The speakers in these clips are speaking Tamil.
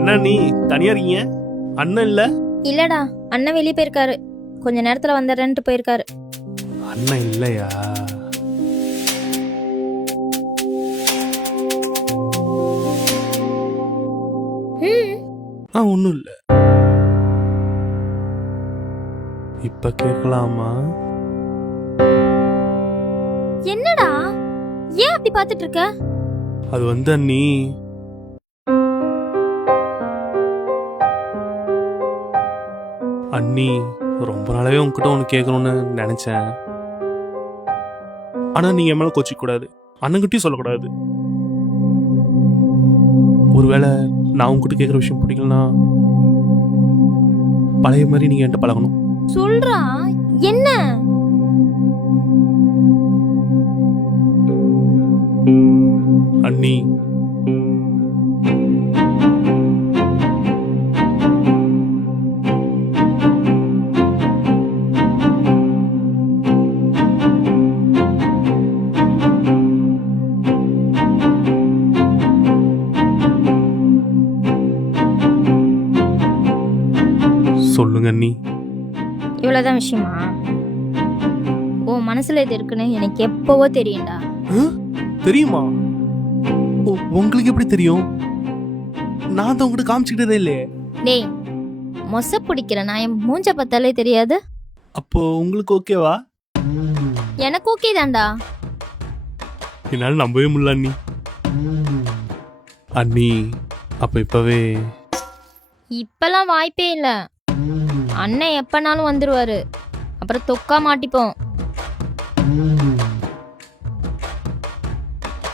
என்ன நீ தனியா இருக்கீங்க? அண்ணன் இல்ல? இல்லடா, அண்ணன் வெளியே போயிருக்காரு. கொஞ்ச நேரத்துல வந்துடுறேன்ட்டு போயிருக்காரு. அண்ணன் இல்லையா? ஒண்ணும் இல்ல. இப்ப கேட்கலாமா? என்னடா, ஏன் அப்படி பாத்துட்டு இருக்க? அது வந்து அண்ணி, அண்ணி ரொம்ப நாளாவே உங்ககிட்ட ஒன்று கேட்கணும்னு நினைச்சேன். ஆனா நீங்க என் மேல கோச்சிக்க கூடாது, அண்ணன்கிட்டயும் சொல்லக்கூடாது. ஒருவேளை நான் உங்ககிட்ட கேட்குற விஷயம் பிடிக்கலனா பழைய மாதிரி நீங்க என்கிட்ட பழகணும். சொல்றா, என்ன? அண்ணி, சொல்லுங்க அண்ணி. இவ்வளவுதான் விஷயமா? உன் மனசுல இது இருக்குன்னு எனக்கு எப்பவோ தெரியும்டா. தெரியுமா? உங்களுக்கு எப்படி தெரியும்? நான் தான் உங்ககிட்ட காமிச்சுக்கிட்டதே இல்லையே. டேய், மொச பிடிக்கிற நான் என் மூஞ்ச பார்த்தாலே தெரியாது. அப்போ உங்களுக்கு ஓகேவா? எனக்கு ஓகே தான்டா. என்னால நம்பவே முடியல அண்ணி. அண்ணி, அப்ப இப்பவே? இப்பெல்லாம் வாய்ப்பே இல்ல. அண்ணன் எப்பனாலும் வந்துருவாரு, அப்புறம் தொக்கா மாட்டிப்போம்.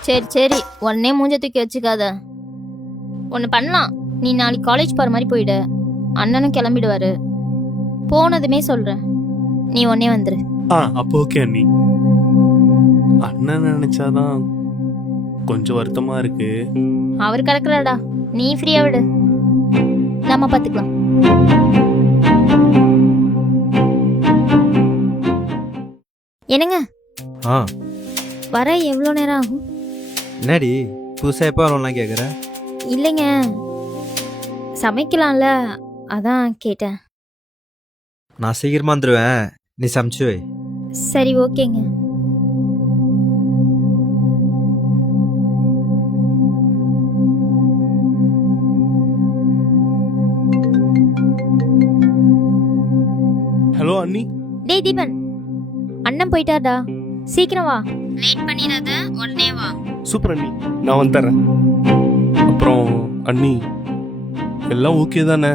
சரி சரி, உடனே மூஞ்ச தூக்கி வச்சுக்காத. ஒன்று பண்ணலாம், நீ நாளைக்கு காலேஜ் போகிற மாதிரி போயிடு. அண்ணனும் கிளம்பிடுவாரு. போனதுமே சொல்கிறேன், நீ உடனே வந்துரு. அப்போ ஓகே அண்ணி. அண்ணன் நினைச்சாதான் கொஞ்சம் வருத்தமா இருக்கு. அவர் கிடக்குறாடா, நீ ஃப்ரீயா விடு, நம்ம பார்த்துக்கலாம். என்னங்க வர எவ்வளோ நேரம் ஆகும்? என்னடி புதுசாக எப்போ வரலாம் கேட்குற? இல்லைங்க, சமைக்கலாம்ல, அதான் கேட்டேன். நான் சீக்கிரமாக வந்துடுவேன், நீ சமைச்சு வை. சரி ஓகேங்க. ஹலோ அண்ணி. டேய் தீபன், அண்ணன் போயிட்டாடா, சீக்கிரம் வா. லேட் பண்ணிடாத, உடனே வா. சூப்பர் அண்ணி, நான் வந்துடுறேன். அப்புறம் அண்ணி, எல்லாம் ஓகே தானே?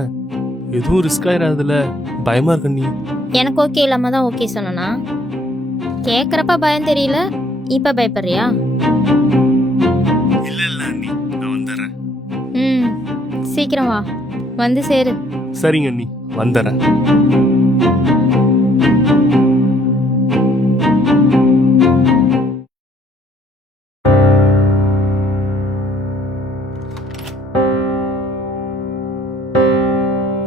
எதுவும் ரிஸ்க் ஆயிடாதுல? பயமா இருக்கு அண்ணி. எனக்கு ஓகே இல்லாம தான் ஓகே சொன்னா? கேக்குறப்ப பயம் தெரியல, இப்ப பயப்படுறியா? இல்ல இல்ல அண்ணி, நான் வந்துடுறேன். சீக்கிரம் வா, வந்து சேரு. சரிங்க அண்ணி, வந்துடுறேன்.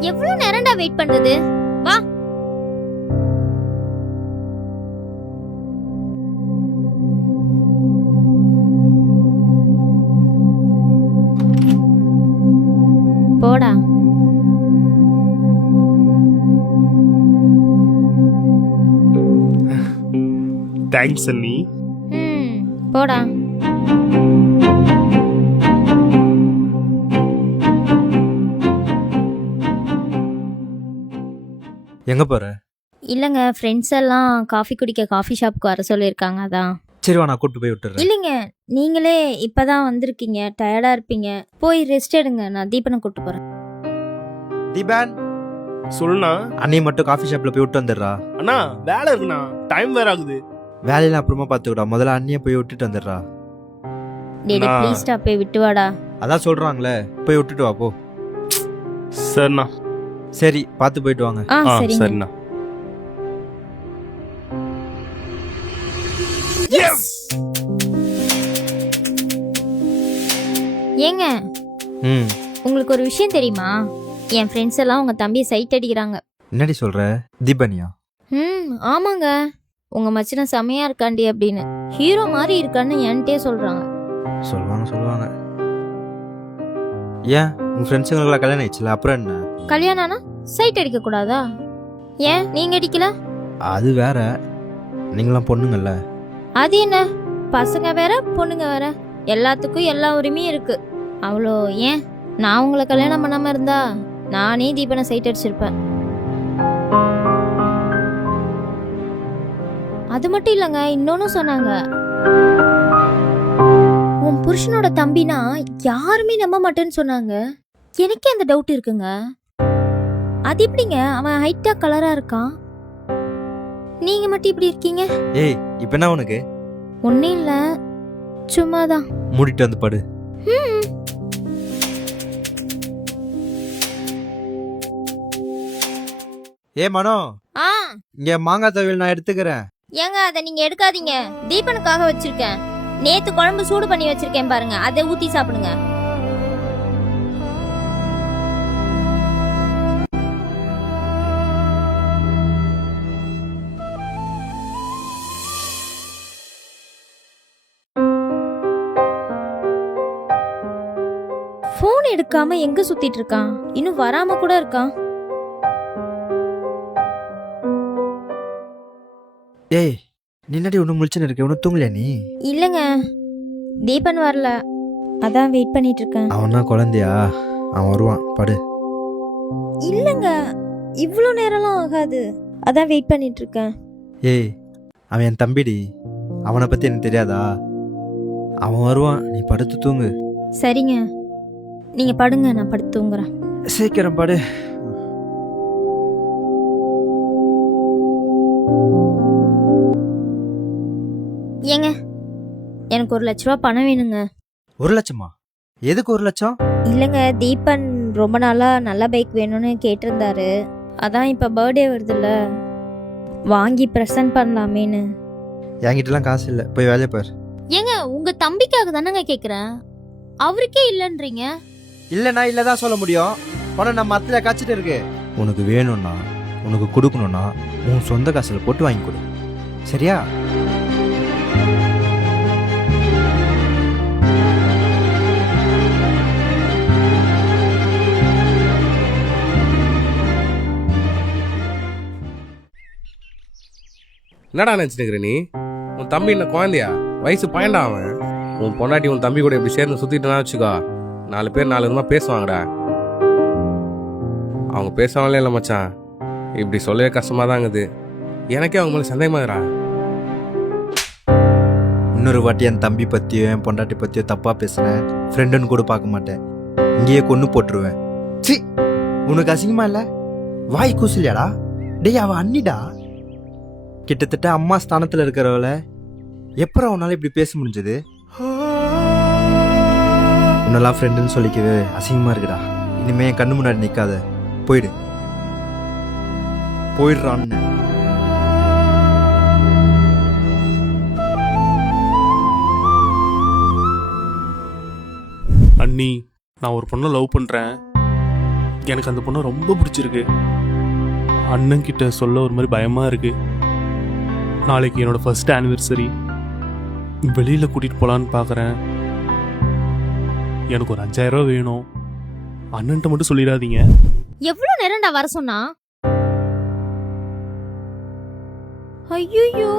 எவ்வளவு நேரம்டா வெயிட் பண்றது? வா. போடா. தேங்க்ஸ் அண்ணி. போடா. எங்க போற? இல்லைங்க, ஃப்ரெண்ட்ஸ் எல்லாம் காஃபி குடிக்க காஃபி ஷாப்புக்கு வர சொல்லியிருக்காங்க, அதான். சரி வா, நான் கூட்டு போய் விட்டுறேன். இல்லைங்க, நீங்களே இப்பதான் வந்திருக்கீங்க, டயர்டா இருப்பீங்க, போய் ரெஸ்ட் எடுங்க. நான் தீபனை கூட்டு போறேன். தீபன், சொல்லுண்ணா. அண்ணி மட்டும் காஃபி ஷாப்ல போய் விட்டு வந்துடுறா. அண்ணா வேலை இருக்குண்ணா, டைம் வேற ஆகுது. வேலையில அப்புறமா பாத்துக்கூடா, முதல்ல அண்ணியை போய் விட்டுட்டு வந்துடுறா. டேடி ப்ளீஸ்டா, போய் விட்டு வாடா. அதான் சொல்றாங்களே, போய் விட்டுட்டு வா போ. சரிண்ணா. சரி, பார்த்து போயிட்டு வாங்க. சரிண்ணா. ஏங்க, உங்களுக்கு ஒரு விஷயம் தெரியுமா? என் ஃப்ரெண்ட்ஸ் எல்லாம் உங்க தம்பியை சைட் அடிக்கிறாங்க. என்னடி சொல்ற? தீபனியா? ஆமாங்க, உங்க மச்சன செமையா இருக்காண்டி அப்படின்னு, ஹீரோ மாதிரி இருக்கான்னு என்கிட்டயே சொல்றாங்க. சொல்லுவாங்க. ஏன் உங்கள் ஃப்ரெண்ட்ஸுங்களுக்குலாம் கல்யாணம் ஆயிடுச்சுல அப்புறம் என்ன? கல்யாணம்னா சைட் அடிக்க கூடாதா? ஏன் நீங்க அடிக்கல? அது வேற, நீங்களாம் பொண்ணுங்கல்ல. அது என்ன, பசங்க வேற பொண்ணுங்க வேற, எல்லாத்துக்கும் எல்லா உரிமையும் இருக்கு. அவ்வளோ ஏன் நான் உங்களை கல்யாணம் பண்ணாம இருந்தா நானே தீபனை சைட் அடிச்சிருப்பேன். அது மட்டும் இல்லைங்க, இன்னொன்னு சொன்னாங்க. உன் புருஷனோட தம்பினா யாருமே நம்ப மாட்டேன்னு சொன்னாங்க. எனக்கே அந்த டவுட் இருக்குங்க. அது எப்படிங்க, அவன் ஹைட்டா கலரா இருக்கான், நீங்க மட்டும் இப்படி இருக்கீங்க? ஏய் இப்போ என்ன உனக்கு? ஒன்னும் இல்ல, சும்மாதான். மூடிட்டு வந்து படு. ஏ மனோ, ஆ இங்க மாங்காய் துவையல் நான் எடுத்துக்கிறேன். ஏங்க அதை நீங்க எடுக்காதீங்க, தீபனுக்காக வச்சிருக்கேன். நேத்து குழம்பு சூடு பண்ணி வச்சிருக்கேன் பாருங்க, அதை ஊத்தி சாப்பிடுங்க. போன் எடுக்காம எங்க சுத்திட்டு இருக்கான்? இன்னும் வராம கூட இருக்கான். ஏய் நின்னாடி ஒன்று முழிச்சுன்னு இருக்க, ஒன்றும் தூங்கலையா நீ? இல்லங்க, தீபன் வரல, அதான் வெயிட் பண்ணிட்டு இருக்கேன். அவனா குழந்தையா? அவன் வருவான், படு. இல்லங்க, இவ்வளோ நேரம்லாம் ஆகாது, அதான் வெயிட் பண்ணிட்டு இருக்கேன். ஏய் அவன் என் தம்பிடி, அவனை பற்றி எனக்கு தெரியாதா? அவன் வருவான், நீ படுத்து தூங்கு. சரிங்க, நீங்க படுங்க, நான் படுத்து தூங்குறேன். சீக்கிரம் படு. ஏங்க, எனக்கு 1 லட்ச ரூபா பணம் வேணுங்க. 1 லட்சமா? எதுக்கு 1 லட்சம்? இல்லைங்க, தீபன் ரொம்ப நாளா நல்ல பைக் வேணும்னு கேட்டிருந்தாரு. அதான் இப்ப பர்த்டே வருதுல்ல, வாங்கி ப்ரெசன்ட் பண்ணலாமேன்னு. என்கிட்டலாம் காசு இல்லை, போய் வேலையை பாரு. ஏங்க, உங்க தம்பிக்காக தானங்க கேக்குறேன், அவருக்கே இல்லைன்றீங்க. இல்லைண்ணா இல்லைதான் சொல்ல முடியும். பணம் நம்ம அத்துல காய்ச்சிட்டு இருக்கு. உனக்கு வேணும்னா, உனக்கு கொடுக்கணும்னா உன் சொந்த காசில் போட்டு வாங்கி கொடு, சரியா? என்னடா நினச்சிட்டு நீ? உன் தம்பி என்ன குழந்தையா? வயசு பையன்டா அவன். உன் பொண்டாட்டி உன் தம்பி கூட இப்படி சேர்ந்து சுற்றிட்டுனா வச்சுக்கோ, 4 பேர் 4 விதமாக பேசுவாங்கடா. அவங்க பேசுவாங்களே இல்லை மச்சான், இப்படி சொல்லவே கஷ்டமாக தான் இருக்குது. எனக்கே அவங்க மேலே சந்தேகமாகறா. இன்னொரு வாட்டி என் தம்பி பற்றியோ என் பொண்டாட்டி பற்றியோ தப்பாக பேசுனேன், ஃப்ரெண்டுன்னு கூட பார்க்க மாட்டேன், இங்கேயே கொன்று போட்டுருவேன். சி, உனக்கு அசிங்கமா இல்லை? வாய் கூசலியாடா? டேய் அவன் அண்ணிடா, கிட்டத்தட்ட அம்மா ஸ்தானத்தில் இருக்கிறவள எப்பறம் அவனால இப்படி பேச முடிஞ்சது? உன்னெல்லாம் ஃப்ரெண்டுன்னு சொல்லிக்கவே அசிங்கமா இருக்குடா. இனிமே என் கண்ணு முன்னாடி நிற்காத, போயிடு. போயிடுறான்னு. அண்ணி, நான் ஒரு பொண்ணை லவ் பண்ணுறேன். எனக்கு அந்த பொண்ணை ரொம்ப பிடிச்சிருக்கு. அண்ணன் கிட்ட சொல்ல ஒரு மாதிரி பயமாக இருக்கு. நாளைக்கு என்னோட ஃபர்ஸ்ட் ஆனிவர்சரி, வெளியில் கூட்டிகிட்டு போகலான்னு பார்க்குறேன். எனக்கு ஒரு 5000 ரூபா வேணும். அண்ணன்ட்ட மட்டும் சொல்லிடாதீங்க. எவ்வளவு நேரம்டா வர சொன்னா? ஐயோ,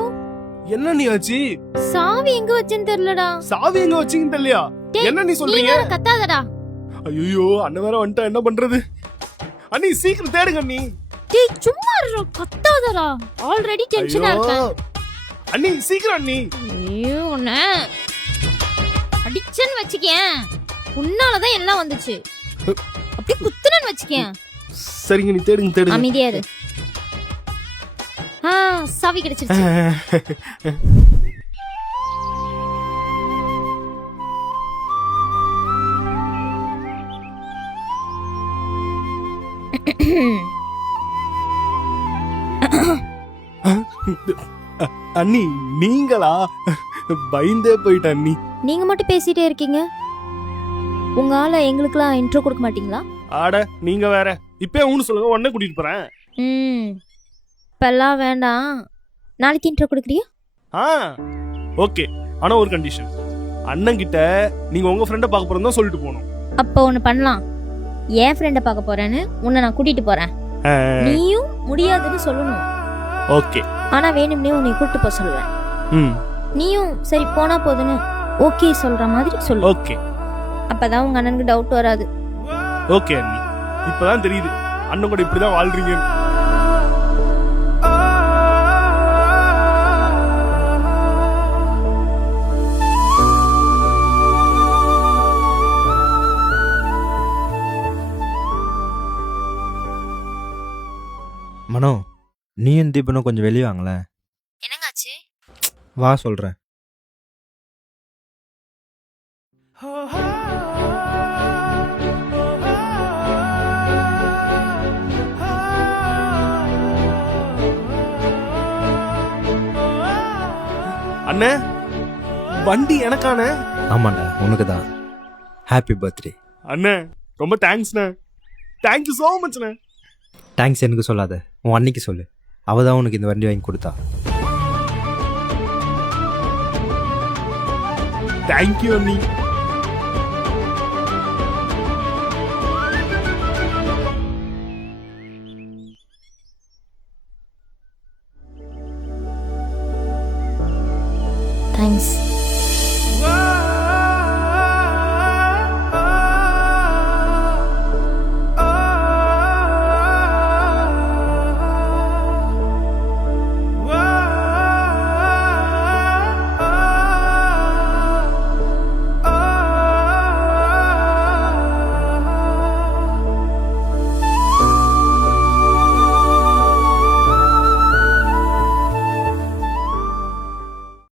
என்ன நீ ஆச்சு? சாவி எங்க வச்சேன்னு தெரியலடா. சாவி எங்க வச்சீங்கன்னு தெரியலையா? டேய், என்ன நீ சொல்றீங்க? நீ வேற கத்தாதடா. ஐயோ, அண்ணன் வேற வந்துட்டா என்ன பண்றது? அண்ணி சீக்கிரம் தேடுங்க அண்ணி. டேய் சும்மா இரு, கத்தாதடா. ஆல்ரெடி டென்ஷனா இருக்கேன். அண்ணி சீக்கிரம் அண்ணி. ஐயோ, உன்ன அடிச்சேன்னு வச்சுக்கேன், உன்னாலதான் எல்லாம் வந்துச்சு. அப்படியே குத்துனன்னு வச்சுக்கேன். சரிங்க, நீ தேடுங்க தேடுங்க. அமைதியா இரு. சாவி கிடைச்சிருச்சு. அண்ணி நீங்களா? பயந்தே போயிட்ட அண்ணி. நீங்க மட்டும் பேசிட்டே இருக்கீங்க, உங்க ஆளை எங்களுக்குலாம் இன்ட்ரோ கொடுக்க மாட்டீங்களா? ஆட நீங்க வேற. இப்பே ஊன்னு சொல்லுங்க, உடனே கூட்டிட்டு போறேன். இப்பெல்லாம் வேண்டாம், நாளைக்கு இன்ட்ரோ கொடுக்குறியா? ஓகே, ஆனா ஒரு கண்டிஷன். அண்ணன் கிட்ட நீங்க உங்க ஃப்ரெண்ட பார்க்க போறதா சொல்லிட்டு போகணும். அப்போ ஒன்று பண்ணலாம். என் ஃப்ரெண்டை பார்க்க போறேன்னு உன்னை நான் கூட்டிட்டு போறேன். நீயும் முடியாதுன்னு சொல்லணும். ஓகே. ஆனா வேணும்னே உன்னை கூட்டிட்டு போக சொல்லுவேன். ம் நீயும் சரி போனா போதுன்னு ஓகே சொல்ற மாதிரி சொல்லு. ஓகே. அப்பதான் உங்க அண்ணனுக்கு டவுட் வராது. ஓகே அண்ணி, இப்பதான் தெரியுது அண்ணன் கூட இப்படிதான் வாழ்றீங்க. மனோ, நீயும் தீபனும் கொஞ்சம் வெளியே வாங்களேன். என்னங்காச்சு? வா சொல்கிறேன். அண்ணே, வண்டி எனக்கான. ஆமாண்டா, உனக்கு தான். Happy birthday. அண்ணே ரொம்ப தேங்க்ஸ்ண்ணே. தேங்க்யூ ஸோ மச்ண்ணே. தேங்க்ஸ் எனக்கு சொல்லாத, உன் அன்னைக்கு சொல்லு. அவள் தான் உனக்கு இந்த வண்டி வாங்கி கொடுத்தா. தேங்க்யூ அண்ணி.